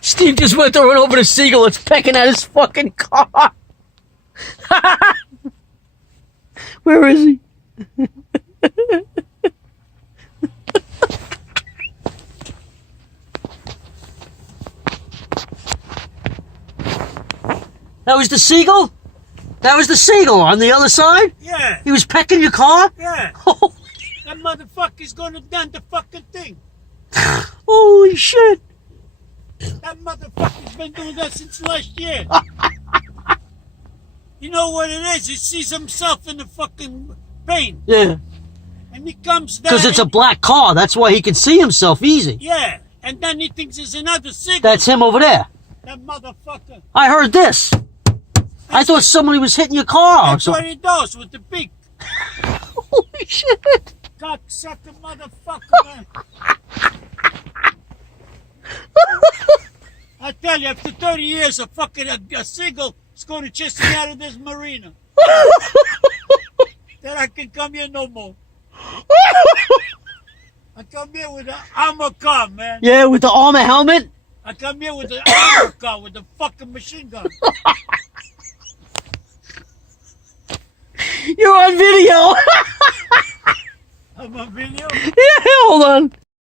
Steve just went to run over the seagull that's pecking at his fucking car. Where is he? That was the seagull? That was the seagull on the other side? Yeah. He was pecking your car? Yeah. Holy, That motherfucker's gonna done the fucking thing. holy shit. That motherfucker's been doing that since last year. You know what it is? He sees himself in the fucking paint. Yeah. And he comes down. Because it's a black car. That's why he can see himself easy. Yeah. And then he thinks it's another seagull. That's him over there. That motherfucker. I heard this. I thought somebody was hitting your car or That's what something. he does with the beak. Holy shit. Cocksucker motherfucker, man. I tell you, after 30 years, a seagull is going to chase me out of this marina. Then I can come here no more. I come here with an armor car, man. Yeah, with the armor helmet? I come here with the armor car, with the fucking machine gun. You're on video. I'm on video. Yeah, hold on.